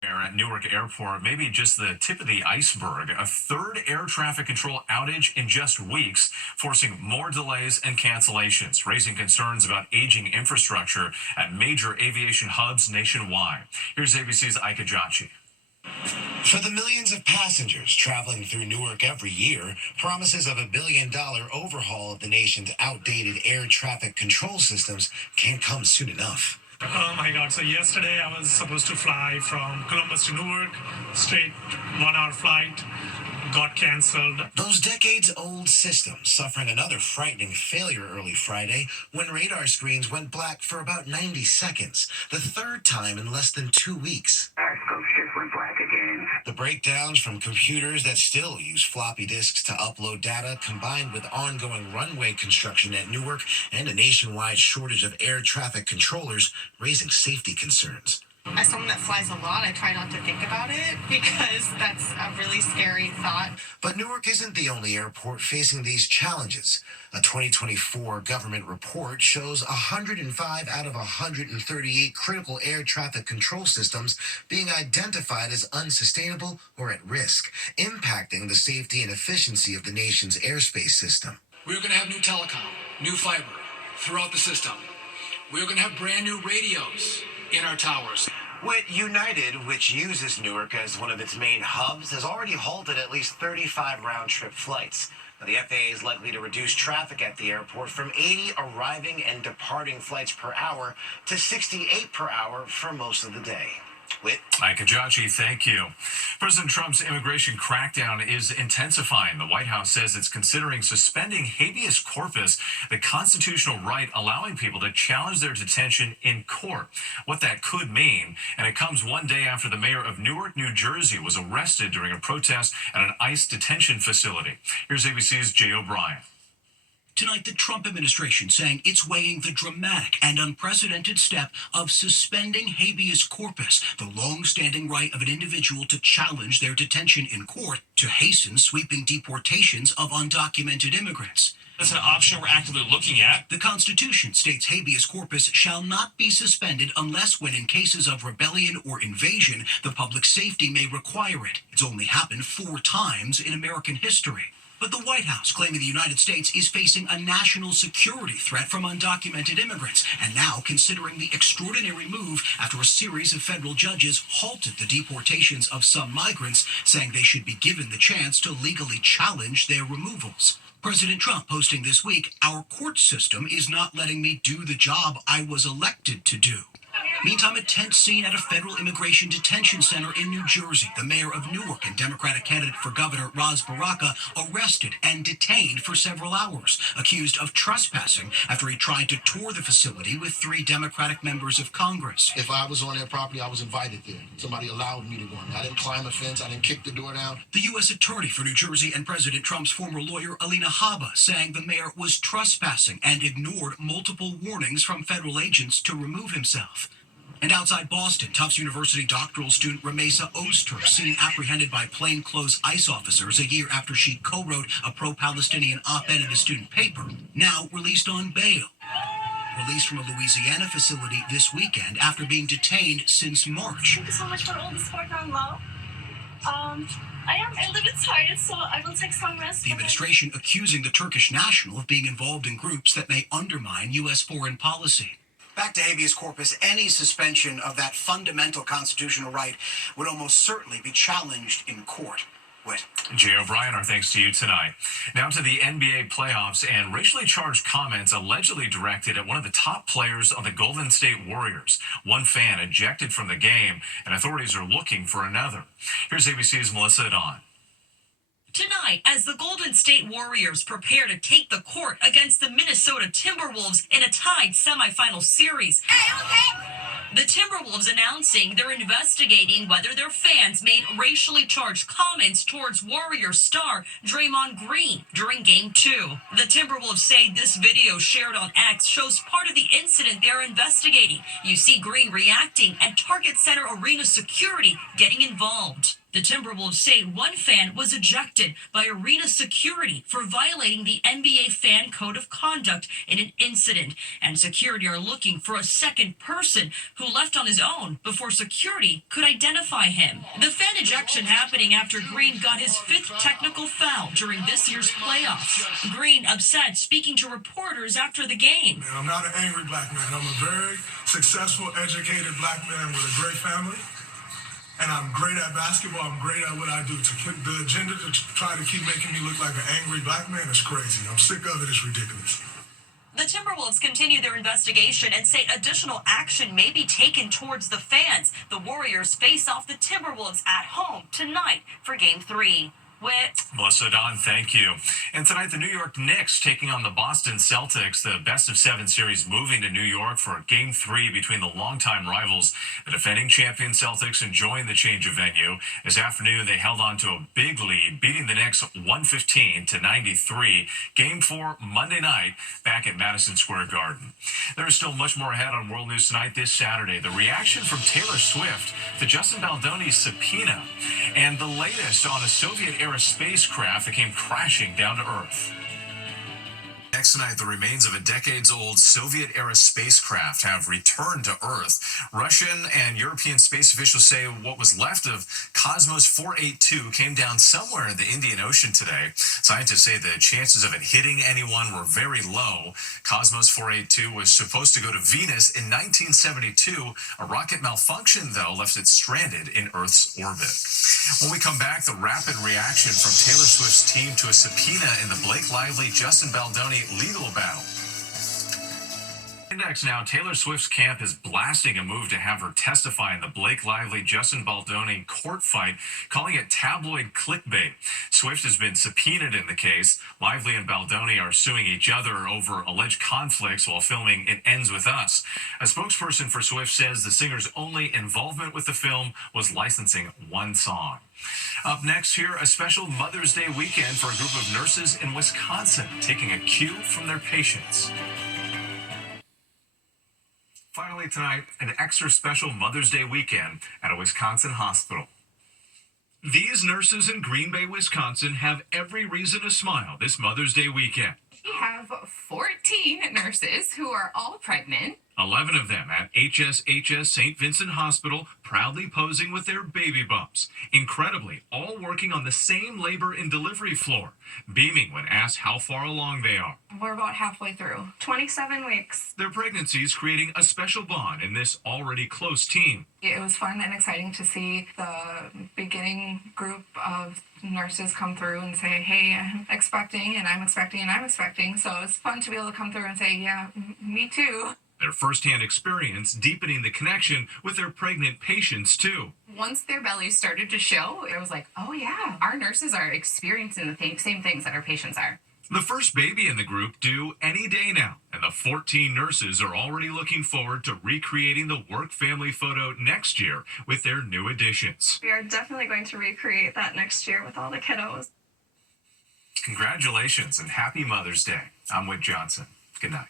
At Newark Airport, maybe just the tip of the iceberg. A third air traffic control outage in just weeks, forcing more delays and cancellations, raising concerns about aging infrastructure at major aviation hubs nationwide. Here's ABC's Ika Jachi. For the millions of passengers traveling through Newark every year, promises of $1 billion overhaul of the nation's outdated air traffic control systems can't come soon enough. Oh my God. So yesterday I was supposed to fly from Columbus to Newark, straight 1 hour flight, got canceled. Those decades-old systems suffering another frightening failure early Friday when radar screens went black for about 90 seconds, the third time in less than 2 weeks. Our scope shift went black again. The breakdowns from computers that still use floppy disks to upload data, combined with ongoing runway construction at Newark and a nationwide shortage of air traffic controllers, raising safety concerns. As someone that flies a lot, I try not to think about it because that's a really scary thought. But Newark isn't the only airport facing these challenges. A 2024 government report shows 105 out of 138 critical air traffic control systems being identified as unsustainable or at risk, impacting the safety and efficiency of the nation's airspace system. We're going to have new telecom, new fiber throughout the system. We're going to have brand new radios in our towers. United, which uses Newark as one of its main hubs, has already halted at least 35 round-trip flights. Now, the FAA is likely to reduce traffic at the airport from 80 arriving and departing flights per hour to 68 per hour for most of the day. Whit? Ika Jachi, thank you. President Trump's immigration crackdown is intensifying. The White House says it's considering suspending habeas corpus, the constitutional right allowing people to challenge their detention in court. What that could mean, and it comes one day after the mayor of Newark, New Jersey, was arrested during a protest at an ICE detention facility. Here's ABC's Jay O'Brien. Tonight, the Trump administration saying it's weighing the dramatic and unprecedented step of suspending habeas corpus, the long-standing right of an individual to challenge their detention in court to hasten sweeping deportations of undocumented immigrants. That's an option we're actively looking at. The Constitution states habeas corpus shall not be suspended unless when in cases of rebellion or invasion, the public safety may require it. It's only happened 4 times in American history. But the White House claiming the United States is facing a national security threat from undocumented immigrants, and now considering the extraordinary move after a series of federal judges halted the deportations of some migrants, saying they should be given the chance to legally challenge their removals. President Trump posting this week, "Our court system is not letting me do the job I was elected to do." Meantime, a tense scene at a federal immigration detention center in New Jersey. The mayor of Newark and Democratic candidate for governor Ras Baraka arrested and detained for several hours, accused of trespassing after he tried to tour the facility with 3 Democratic members of Congress. If I was on their property, I was invited there. Somebody allowed me to go in. I didn't climb a fence. I didn't kick the door down. The U.S. attorney for New Jersey and President Trump's former lawyer, Alina Habba, saying the mayor was trespassing and ignored multiple warnings from federal agents to remove himself. And outside Boston, Tufts University doctoral student Ramesa Oster seen apprehended by plainclothes ICE officers a year after she co-wrote a pro-Palestinian op-ed in the student paper, now released on bail. Released from a Louisiana facility this weekend after being detained since March. Thank you so much for all the support and love. I am a little bit tired, so I will take some rest. The administration accusing the Turkish national of being involved in groups that may undermine U.S. foreign policy. Back to habeas corpus, any suspension of that fundamental constitutional right would almost certainly be challenged in court. Whit? Jay O'Brien, our thanks to you tonight. Now to the NBA playoffs and racially charged comments allegedly directed at one of the top players of the Golden State Warriors. One fan ejected from the game, and authorities are looking for another. Here's ABC's Melissa Adon. Tonight, as the Golden State Warriors prepare to take the court against the Minnesota Timberwolves in a tied semifinal series. The Timberwolves announcing they're investigating whether their fans made racially charged comments towards Warriors star Draymond Green during Game 2. The Timberwolves say this video shared on X shows part of the incident they're investigating. You see Green reacting and Target Center Arena security getting involved. The Timberwolves say one fan was ejected by arena security for violating the NBA fan code of conduct in an incident, and security are looking for a second person who left on his own before security could identify him. The fan ejection happening after Green got his 5th technical foul during this year's playoffs. Green upset, speaking to reporters after the game. I'm not an angry black man. I'm a very successful, educated black man with a great family. And I'm great at basketball. I'm great at what I do. The agenda to try to keep making me look like an angry black man is crazy. I'm sick of it. It's ridiculous. The Timberwolves continue their investigation and say additional action may be taken towards the fans. The Warriors face off the Timberwolves at home tonight for Game 3. Melissa Don, thank you. And tonight, the New York Knicks taking on the Boston Celtics, the best-of-7 series moving to New York for Game 3 between the longtime rivals. The defending champion Celtics enjoying the change of venue. This afternoon, they held on to a big lead, beating the Knicks 115-93. Game 4 Monday night back at Madison Square Garden. There is still much more ahead on World News Tonight this Saturday. The reaction from Taylor Swift to Justin Baldoni's subpoena, and the latest on a Soviet-era spacecraft that came crashing down to Earth. Next tonight, the remains of a decades-old Soviet-era spacecraft have returned to Earth. Russian and European space officials say what was left of Cosmos 482 came down somewhere in the Indian Ocean today. Scientists say the chances of it hitting anyone were very low. Cosmos 482 was supposed to go to Venus in 1972. A rocket malfunction, though, left it stranded in Earth's orbit. When we come back, the rapid reaction from Taylor Swift's team to a subpoena in the Blake Lively-Justin Baldoni legal battle. Index now, Taylor Swift's camp is blasting a move to have her testify in the Blake Lively-Justin Baldoni court fight, calling it tabloid clickbait. Swift has been subpoenaed in the case. Lively and Baldoni are suing each other over alleged conflicts while filming It Ends With Us. A spokesperson for Swift says the singer's only involvement with the film was licensing one song. Up next here, a special Mother's Day weekend for a group of nurses in Wisconsin, taking a cue from their patients. Finally tonight, an extra special Mother's Day weekend at a Wisconsin hospital. These nurses in Green Bay, Wisconsin have every reason to smile this Mother's Day weekend. We have 14 nurses who are all pregnant. 11 of them at HSHS St. Vincent Hospital, proudly posing with their baby bumps. Incredibly, all working on the same labor and delivery floor, beaming when asked how far along they are. We're about halfway through. 27 weeks. Their pregnancies creating a special bond in this already close team. It was fun and exciting to see the beginning group of nurses come through and say, hey, I'm expecting, and I'm expecting, and I'm expecting. So it's fun to be able to come through and say, yeah, me too. Their firsthand experience deepening the connection with their pregnant patients, too. Once their bellies started to show, it was like, oh yeah, our nurses are experiencing the same things that our patients are. The first baby in the group due any day now, and the 14 nurses are already looking forward to recreating the work family photo next year with their new additions. We are definitely going to recreate that next year with all the kiddos. Congratulations and happy Mother's Day. I'm Whit Johnson. Good night.